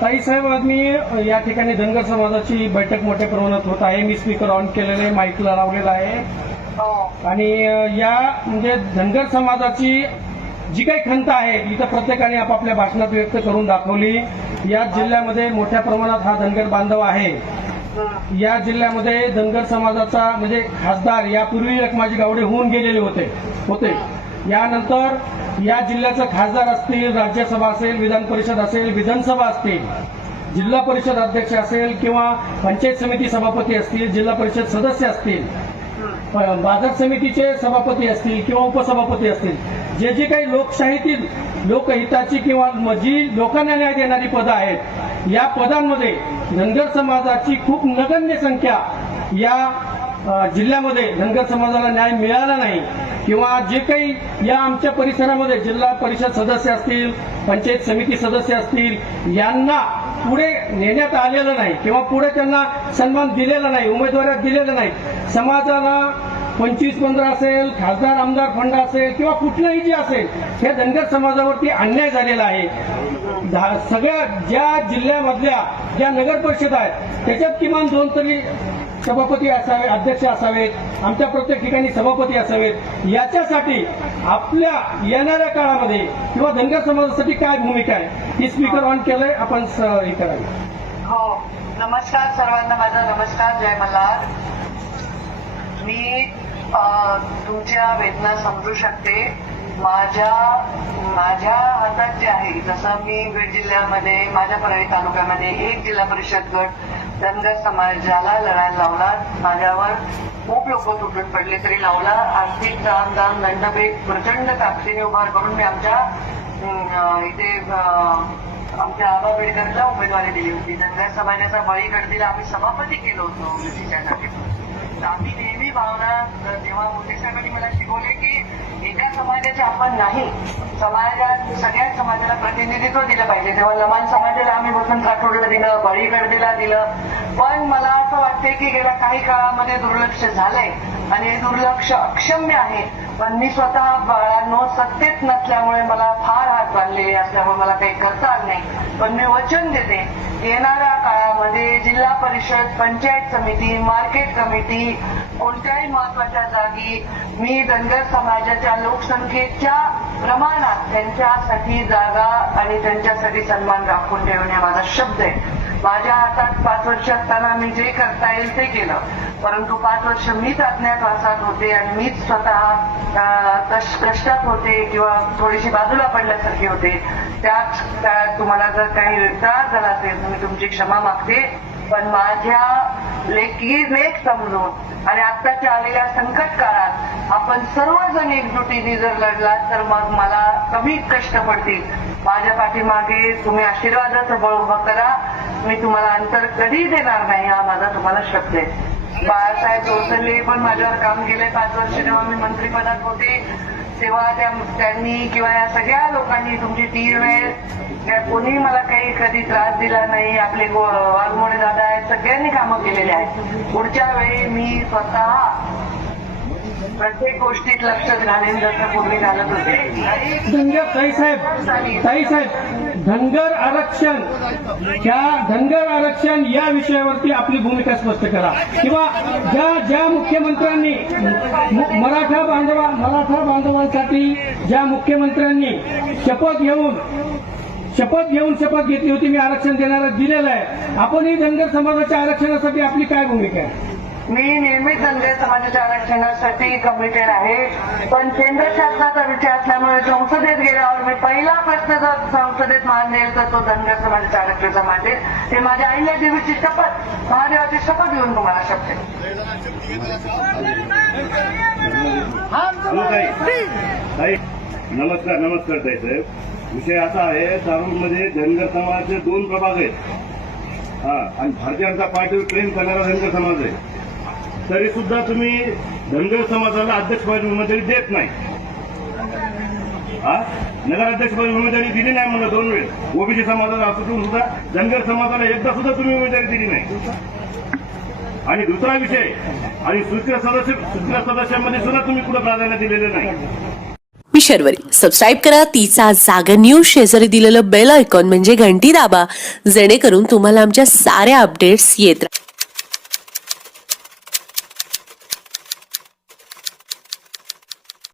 ताई साहेब आज मी या ठिकाणी धनगर समाजाची बैठक मोठ्या प्रमाणात होत आहे. मी स्पीकर ऑन केलेले आहे, माईकला लावलेला आहे. हो. आणि या म्हणजे धनगर समाजाची जी काही खंत आहे इथं प्रत्येकाने आपापल्या भाषणात व्यक्त करून दाखवली. या जिल्ह्यामध्ये मोठ्या प्रमाणात हा धनगर बांधव आहे. या जिल्ह्यामध्ये धनगर समाजाचा म्हणजे खासदार यापूर्वी रखमाजी गावडे होऊन गेलेले होते होते. यानंतर या जिल्ह्याचं खासदार असतील राज्यसभा असेल विधान परिषद असेल विधानसभा असतील जिल्हा परिषद अध्यक्ष असेल किंवा पंचायत समिती सभापती असतील जिल्हा परिषद सदस्य असतील. बाजार समितीचे सभापती असतील किंवा उपसभापती असतील जे जे काही लोकशाहीतील लोकहिताची किंवा जी लोकांना न्याय देणारी पदं आहेत या पदांमध्ये धनगर समाजाची खूप नगण्य संख्या या जिल्ह्यामध्ये धनगर समाजाला न्याय मिळाला नाही किंवा जे काही या आमच्या परिसरामध्ये जिल्हा परिषद सदस्य असतील पंचायत समिती सदस्य असतील यांना पुढे नेण्यात आलेलं नाही किंवा पुढे त्यांना सन्मान दिलेला नाही उमेदवारात दिलेलं नाही समाजाला पंचवीस पंधरा असेल खासदार आमदार फंड असेल किंवा कुठलंही जे असेल हे धनगर समाजावरती अन्याय झालेला आहे. सगळ्या ज्या जिल्ह्यामधल्या ज्या नगर परिषद आहेत त्याच्यात किमान दोन तरी सभापती असावे अध्यक्ष असावेत आमच्या प्रत्येक ठिकाणी सभापती असावेत. याच्यासाठी आपल्या येणाऱ्या काळामध्ये किंवा धनगर समाजासाठी काय भूमिका आहे? ही स्पीकर ऑन केलंय आपण हे करावी. हो नमस्कार सर्वांना माझा नमस्कार जय मल्हार. मी तुमच्या वेदना समजू शकते. माझ्या माझ्या हातात जे आहे जसं मी बीड जिल्ह्यामध्ये माझ्या परळी तालुक्यामध्ये एक जिल्हा परिषद गट धनगर समाजाला लढायला लावला. माझ्यावर खूप लोक तुटून पडले तरी लावला. आर्थिक दान दान दंडभेद प्रचंड ताकदीने उभार करून मी आमच्या इथे आमच्या आबा बेडकरला उमेदवारी दिली होती. धनगर समाजाचा बळी गर्दीला आम्ही सभापती केलो होतो युतीच्या जागेवर आम्ही नेहमी भावना तेव्हा मोदी साहेबांनी मला शिकवले की एका समाजाचे आपण नाही समाजात सगळ्याच समाजात प्रतिनिधित्व दिलं पाहिजे. तेव्हा लमान समाजाला आम्ही वसंत राठोडला दिलं बळी गळतीला दिलं. पण मला असं वाटते की गेल्या काही काळामध्ये दुर्लक्ष झालंय. आणि हे दुर्लक्ष अक्षम्य आहे. पण मी स्वतः बाळांनो सत्तेत नसल्यामुळे मला फार हात बांधलेले असल्यामुळे मला काही करता आलं नाही. पण मी वचन देते येणाऱ्या काळामध्ये जिल्हा परिषद पंचायत समिती मार्केट कमिटी कोणत्याही महत्त्वाच्या जागी मी धनगर समाजाच्या लोकसंख्येच्या प्रमाणात त्यांच्यासाठी जागा आणि त्यांच्यासाठी सन्मान राखून ठेवणे माझा शब्द आहे. माझ्या हातात पाच वर्ष असताना मी जे करता येईल ते केलं. परंतु पाच वर्ष मीच अज्ञातवासात होते आणि मीच स्वतः अं, कष्टात होते किंवा थोडीशी बाजूला पडल्यासारखे होते. त्याच तुम्हाला जर काही त्रास झाला असेल तर मी तुमची क्षमा मागते. पण माझ्या लेखी लेख समजून आणि आत्ताच्या आलेल्या संकट काळात आपण सर्वजण एकजुटीने जर लढला तर मग मला कमी कष्ट पडतील. माझ्या पाठीमागे तुम्ही आशीर्वादाचं बळ उभं करा. मी तुम्हाला अंतर कधी देणार नाही हा माझा तुम्हाला शब्द आहे. बाळासाहेब जोसले पण माझ्यावर काम केलंय. पाच वर्ष जेव्हा मी मंत्रिपदात होते सेवा त्या त्यांनी किंवा या सगळ्या लोकांनी तुमची टीम आहे त्या कोणी मला काही कधी त्रास दिला नाही आपले वाघमोडे दादा आहेत सगळ्यांनी कामं केलेली आहेत. पुढच्या वेळी मी स्वतः प्रत्येक गोष्टीत लक्ष घालेन जसं पूर्वी घालत होते. साहेब. ताईसाहेब धनगर आरक्षण त्या धनगर आरक्षण या विषयावरती आपली भूमिका स्पष्ट करा. किंवा ज्या ज्या मुख्यमंत्र्यांनी मराठा बांधवा मराठा बांधवांसाठी ज्या मुख्यमंत्र्यांनी शपथ घेऊन शपथ घेऊन शपथ घेतली होती मी आरक्षण देणारा दिलेलं आहे. आपणही धनगर समाजाच्या आरक्षणासाठी आपली काय भूमिका आहे? मी नेहमीच धनगर समाजाच्या आरक्षणासाठी कमिटेड आहे. पण केंद्र शासनाचा विषय असल्यामुळे संसदेत गेल्यावर मी पहिला प्रश्न जर संसदेत मांडेल तर तो धनगर समाज आरक्षणाचा मांडेल. ते माझ्या आईला देवीची शपथ महादेवाची शपथ घेऊन तुम्हाला शपथ ताई नमस्कार नमस्कार साहेब. विषय असा आहे मध्ये धनगर समाजाचे दोन प्रभाग आहेत. हा आणि भारतीय जनता पार्टीवर प्रेम करणारा धनगर समाज आहे. तरी सुद्धा तुम्ही धनगर समाजाला अध्यक्षपदी उमेदवारी देत नाही. हा? नगराध्यक्षपदी उमेदवारी दिली नाही म्हणलं दोन वेळेस. ओबीसी समाजाला असून सुद्धा धनगर समाजाला एकदा सुद्धा तुम्ही उमेदवारी दिली नाही. आणि दुसरा विषय आणि स्वीकृत सदस्य स्वीकृत सदस्यांमध्ये सुद्धा तुम्ही कुठं प्राधान्य दिलेलं नाही. मी शर्वरी. सबस्क्राईब करा. तिचा जागा न्यूज शेजारी दिलेलं बेल आयकॉन म्हणजे घंटी दाबा. जेणेकरून तुम्हाला आमच्या साऱ्या अपडेट्स येत राहतात